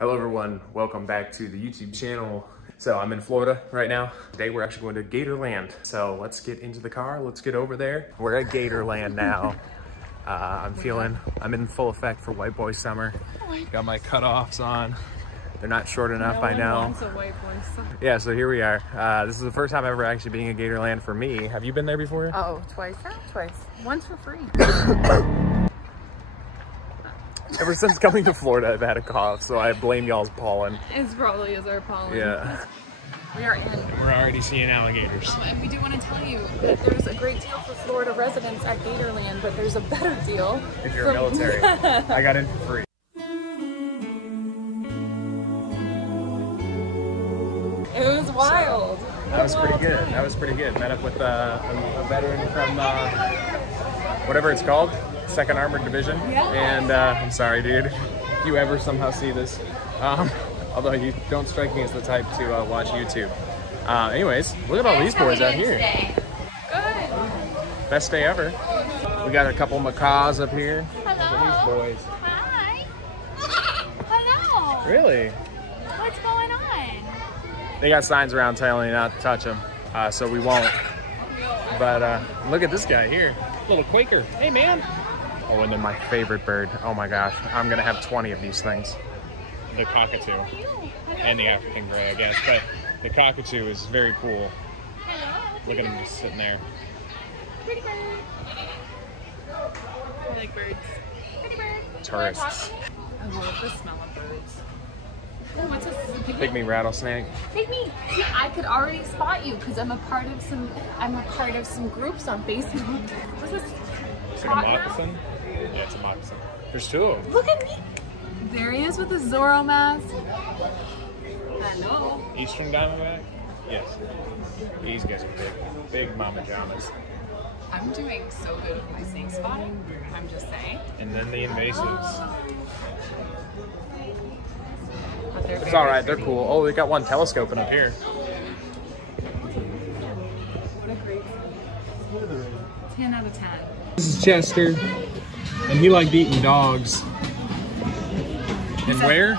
Hello everyone, welcome back to the YouTube channel. So I'm in Florida right now. Today we're actually going to Gatorland. So let's get into the car, let's get over there. We're at Gatorland now. I'm in full effect for white boy summer. Got my cutoffs on. They're not short enough, I know. Wants a white boy summer. Yeah, so here we are. This is the first time ever actually being at Gatorland for me. Have you been there before? Oh, twice? Not twice. Once for free. Ever since coming to Florida, I've had a cough, so I blame y'all's pollen. It's probably is our pollen. Yeah. We are in. We're already seeing alligators. And we do want to tell you that there's a great deal for Florida residents at Gatorland, but there's a better deal. If you're military. I got in for free. It was wild. That was pretty good. That was pretty good. Met up with a veteran from whatever it's called, 2nd Armored Division. Yeah. And I'm sorry, dude, if you ever somehow see this. Although you don't strike me as the type to watch YouTube. Anyways, look at all these boys out here. Good. Best day ever. We got a couple macaws up here. Hello. Look at these boys. Hi. Hello. Really? What's going on? They got signs around telling you not to touch them, so we won't. But look at this guy here. Little Quaker. Hey, man. Oh, and then my favorite bird. Oh my gosh. I'm going to have 20 of these things. The cockatoo. And the African gray, I guess. But the cockatoo is very cool. Look at him just sitting there. Pretty bird. I like birds. Pretty bird. Tourists. I love the smell of birds. Oh, what's this? Is this a Pygmy rattlesnake. Take me. See, I could already spot you because I'm a part of some groups on Facebook. What's this? It's like a moccasin. Yeah, it's a moccasin. There's two of them. Look at me. There he is with his Zorro mask. Hello. Eastern diamondback? Yes. These guys are big. Big mama jamas. I'm doing so good with my snake spotting. I'm just saying. And then the invasives. But they're It's alright, they're cool. Oh, they got one telescoping up here. What a great 10 out of 10. This is Chester, and he liked eating dogs. And where?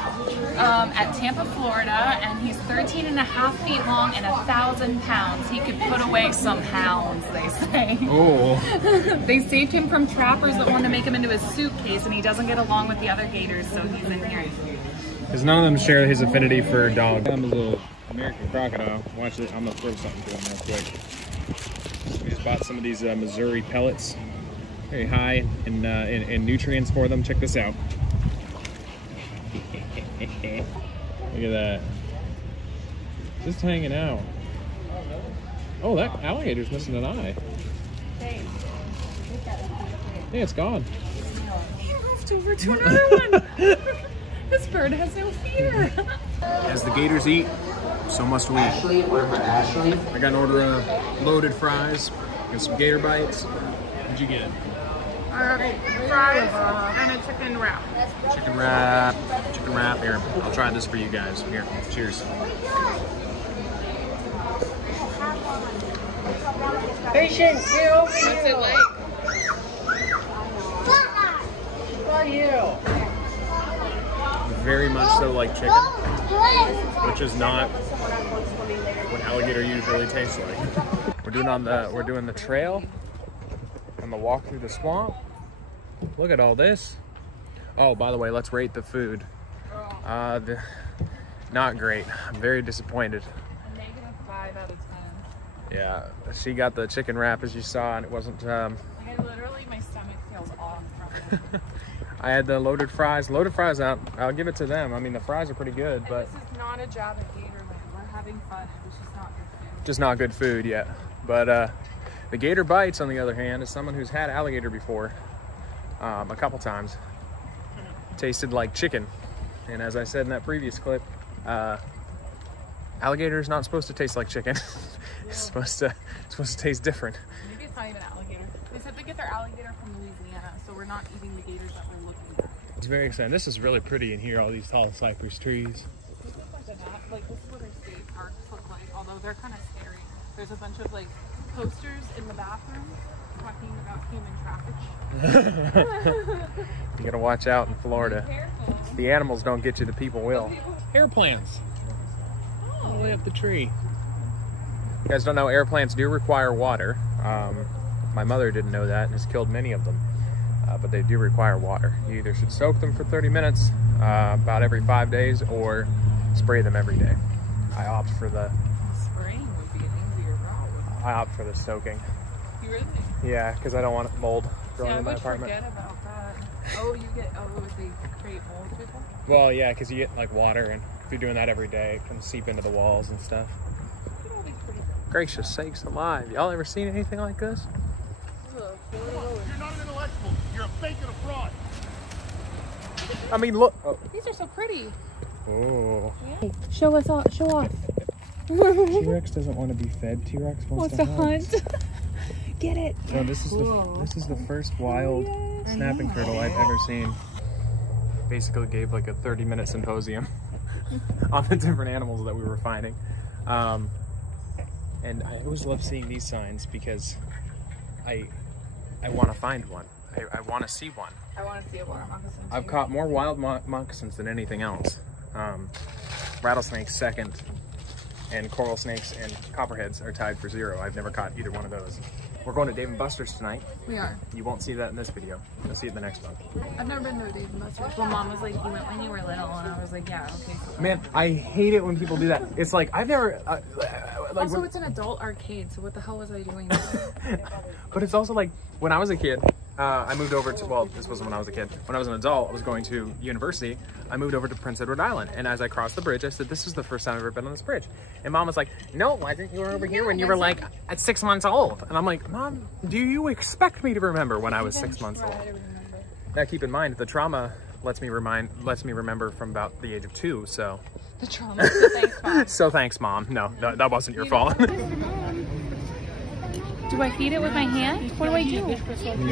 At Tampa, Florida, and he's 13 and a half feet long and 1,000 pounds. He could put away some hounds, they say. Oh. They saved him from trappers that wanted to make him into a suitcase, and he doesn't get along with the other gators, so he's in here. Because none of them share his affinity for dogs. I'm an American crocodile. Watch it. I'm going to throw something to him real quick. We just bought some of these Missouri pellets. Very high in nutrients for them. Check this out. Look at that. Just hanging out. Oh, that alligator's missing an eye. Yeah, it's gone. He moved over to another one. This bird has no fear. As the gators eat, so must we. Ashley, order for Ashley. I got an order of loaded fries and some gator bites. What'd you get? Fries and a chicken wrap. Chicken wrap. Chicken wrap. Here, I'll try this for you guys. Here, cheers. Patient, get over What's it here. like? For you. Very much so like chicken, which is not what alligator usually tastes like. We're doing the trail on the walk through the swamp. Look at all this. Oh, by the way, let's rate the food. Not great. I'm very disappointed. A -5 out of 10. Yeah, she got the chicken wrap as you saw, and it wasn't. Like I literally, my stomach feels off from it. I had the loaded fries. Loaded fries out. I'll give it to them. I mean, the fries are pretty good, but This is not a job at Gatorland. We're having fun. It's just not good food. just not good food yet. But the gator bites, on the other hand, is someone who's had alligator before, a couple times. Tasted like chicken, and as I said in that previous clip, alligator is not supposed to taste like chicken. It's supposed to taste different. Maybe it's not even alligator. They said they get their alligator from Louisiana, so we're not eating the gators that we're looking at. It's very exciting. This is really pretty in here. All these tall cypress trees. This looks like a map. Like this is what our state parks look like. Although they're kind of scary. There's a bunch of like posters in the bathroom talking about human trafficking. You gotta watch out in Florida. Be careful. The animals don't get you, the people will. Air plants. All the way up the tree. You guys don't know, air plants do require water. My mother didn't know that and has killed many of them. But they do require water. You either should soak them for 30 minutes about every 5 days or spray them every day. I opt for the Spraying would be an easier route. I opt for the soaking. You really? Yeah, because I don't want mold growing See, in my I would apartment. forget about that. Oh, you get, they create mold with them? Well, yeah, because you get like water, and if you're doing that every day, it can seep into the walls and stuff. Look at all these pretty Gracious sakes alive. Y'all ever seen anything like this? You're not an intellectual. You're a fake and a fraud. I mean, look. Oh. These are so pretty. Oh. Show us off. Show off. T-Rex doesn't want to be fed. T-Rex wants to hunt. Get it. No, this is the first wild snapping turtle I've ever seen. Basically gave like a 30-minute symposium on the different animals that we were finding. And I always love seeing these signs because I want to find one. I want to see one. I want to see a water moccasin. I've caught more wild moccasins than anything else. Rattlesnakes second, and coral snakes and copperheads are tied for 0. I've never caught either one of those. We're going to Dave & Buster's tonight. We are. You won't see that in this video. You'll see it in the next one. I've never been to a Dave & Buster's. Well, Mom was like, you went when you were little, and I was like, yeah, okay. Man, I hate it when people do that. It's like, I've never... like Also, it's an adult arcade, so what the hell was I doing there? But it's also like, when I was a kid, I moved over to, well, this wasn't when I was a kid. When I was an adult, I was going to university. I moved over to Prince Edward Island. And as I crossed the bridge, I said, this is the first time I've ever been on this bridge. And Mom was like, no, why didn't you were over here when you were like at 6 months old? And I'm like, Mom, do you expect me to remember when I was 6 months old? Now keep in mind, the trauma lets me remember from about the age of 2, so. The trauma. So thanks, Mom. So thanks, Mom. No, that wasn't your fault. Do I feed it with my hand? What do I do? You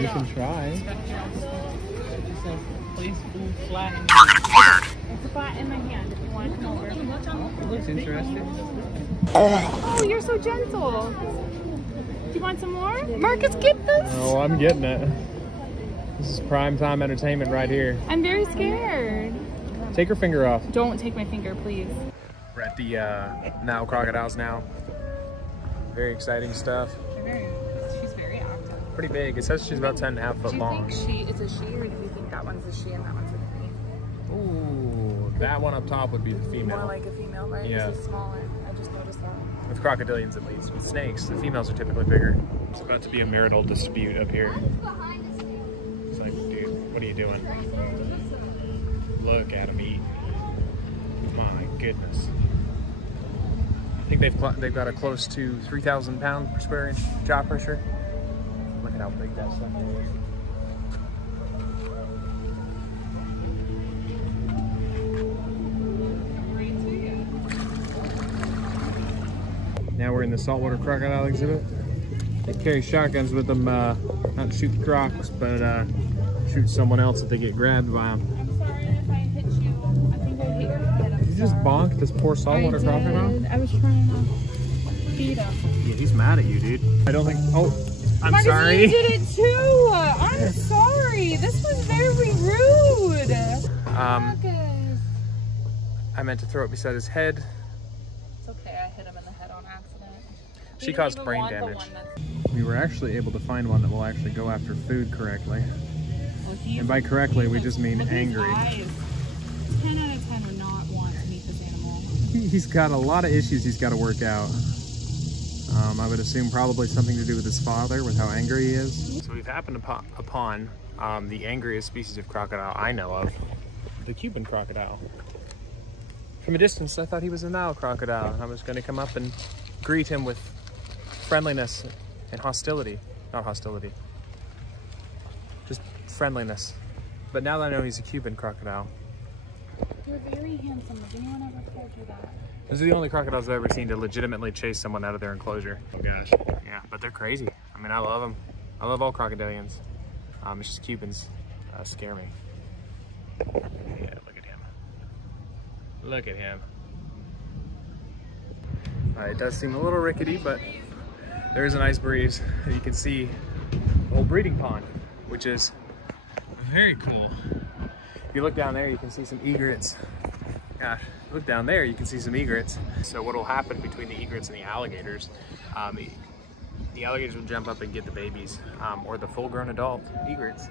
can try. Place food flat. It's flat in my hand if you want to come over. It looks interesting. Oh, you're so gentle. Do you want some more? Marcus, get this. Oh, I'm getting it. This is prime time entertainment right here. I'm very scared. Take her finger off. Don't take my finger, please. We're at the Now Crocodiles now. Very exciting stuff. She's very active. Pretty big. It says she's about 10.5 foot long. Do you think it's a she, or do you think that one's a she and that one's a female? Ooh, that one up top would be the female. More like a female, right? Yeah. This is smaller. I just noticed that. With crocodilians at least. With snakes, the females are typically bigger. It's about to be a marital dispute up here. It's like, dude, what are you doing? Look at him eat. My goodness. I think they've got a close to 3,000 pound per square inch jaw pressure. Look at how big that stuff is. Now we're in the saltwater crocodile exhibit. They carry shotguns with them, not to shoot the crocs, but shoot someone else if they get grabbed by them. I'm sorry if I hit you. I think I hit your head. Did you just bonk this poor saltwater crocodile? I was trying to feed him. Yeah, he's mad at you, dude. I don't think. Oh, I'm Marcus, sorry. you did it too. I'm sorry. This was very rude. Marcus. I meant to throw it beside his head. It's okay. I hit him in the head on accident. She caused brain damage. We were actually able to find one that will actually go after food correctly. And by correctly, we just mean angry. 10 out of 10 would not want to meet this animal. He's got a lot of issues he's got to work out. I would assume probably something to do with his father, with how angry he is. So we've happened upon the angriest species of crocodile I know of, the Cuban crocodile. From a distance, I thought he was a Nile crocodile. I was going to come up and greet him with friendliness and hostility. Not hostility. Just friendliness. But now that I know he's a Cuban crocodile. You're very handsome. Has anyone ever told you that? Those are the only crocodiles I've ever seen to legitimately chase someone out of their enclosure. Oh gosh. Yeah, but they're crazy. I mean, I love them. I love all crocodilians. It's just Cubans scare me. Yeah, look at him. Look at him. It does seem a little rickety, but there is a nice breeze. You can see the whole breeding pond, which is very cool. If you look down there, you can see some egrets. Gosh, look down there, you can see some egrets. So what will happen between the egrets and the alligators, the alligators will jump up and get the babies, or the full-grown adult egrets.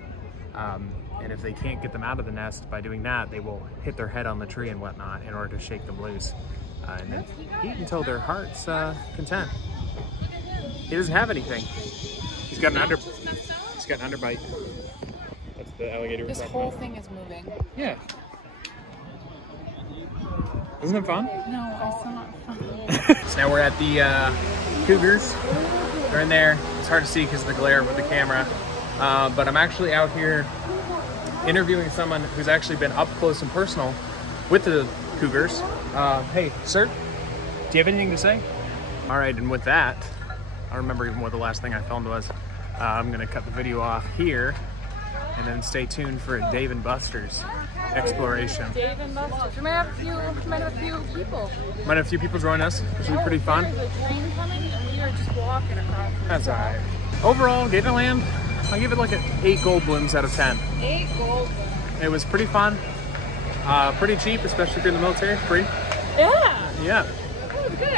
And if they can't get them out of the nest by doing that, they will hit their head on the tree and whatnot in order to shake them loose. And then eat until their heart's content. He doesn't have anything. He's got an underbite. That's the alligator. This whole thing is moving. Yeah. Isn't it fun? No, it's not fun. So now we're at the cougars. They're in there. It's hard to see because of the glare with the camera. But I'm actually out here interviewing someone who's actually been up close and personal with the cougars. Hey, sir, do you have anything to say? All right, and with that, I don't remember even what the last thing I filmed was. I'm gonna cut the video off here and then stay tuned for a Dave and Buster's exploration. Dave and Buster's. We might have a few people. Might have a few people join us, which will be pretty fun. There's a train coming and we are just walking across. That's all right. Overall, Gatorland, I'll give it like an 8 gold blooms out of 10. 8 gold blooms. It was pretty fun, pretty cheap, especially if you're in the military, free. Yeah. Yeah. That was good.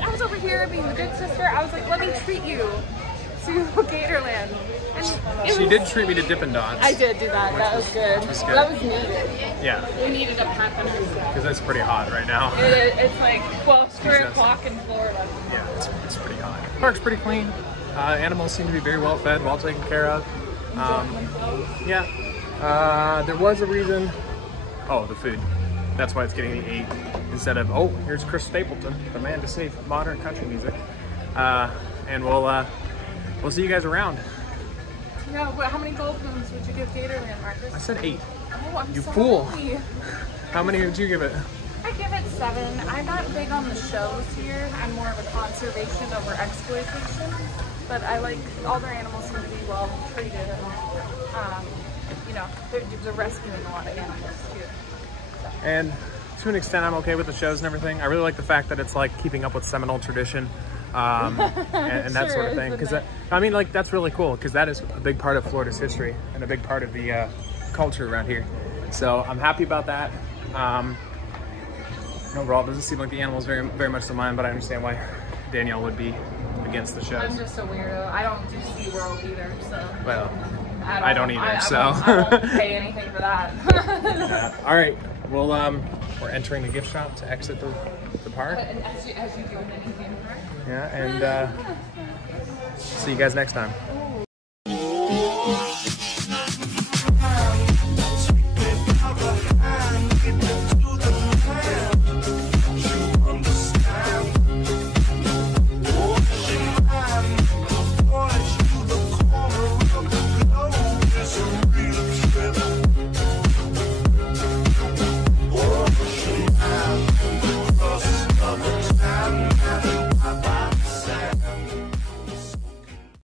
I was over here being the good sister. I was like, let me treat you to Gatorland. And She did treat me to Dippin' Dots. I did do that. That was good. was good. That was needed. Yeah, We needed a pack on her. because it's pretty hot right now. It's like, well, it's 3 Jesus. o'clock in Florida. Yeah, it's pretty hot. Park's pretty clean. Animals seem to be very well fed, well taken care of. Yeah. There was a reason. Oh, the food. That's why it's getting the 8 instead of, oh, here's Chris Stapleton, the man to save modern country music. And we'll see you guys around. Yeah, how many gold blooms would you give Gatorland, Marcus? I said 8. Oh, I'm You sorry. fool. How many would you give it? I give it 7. I'm not big on the shows here. I'm more of a conservation over exploitation. But I like all their animals seem to be well treated, and you know, they're rescuing a lot of animals too. So. And to an extent, I'm okay with the shows and everything. I really like the fact that it's like keeping up with Seminole tradition and that sort of thing. Because I mean, like, that's really cool because that is a big part of Florida's history and a big part of the culture around here. So I'm happy about that. Overall, it doesn't seem like the animals very much to mine, but I understand why Danielle would be against the shows. I'm just a weirdo. I don't do SeaWorld either, so. Well, I don't either, so. I won't pay anything for that. All right, well, we're entering the gift shop to exit the park. And as you do in any theme park. Yeah, and see you guys next time.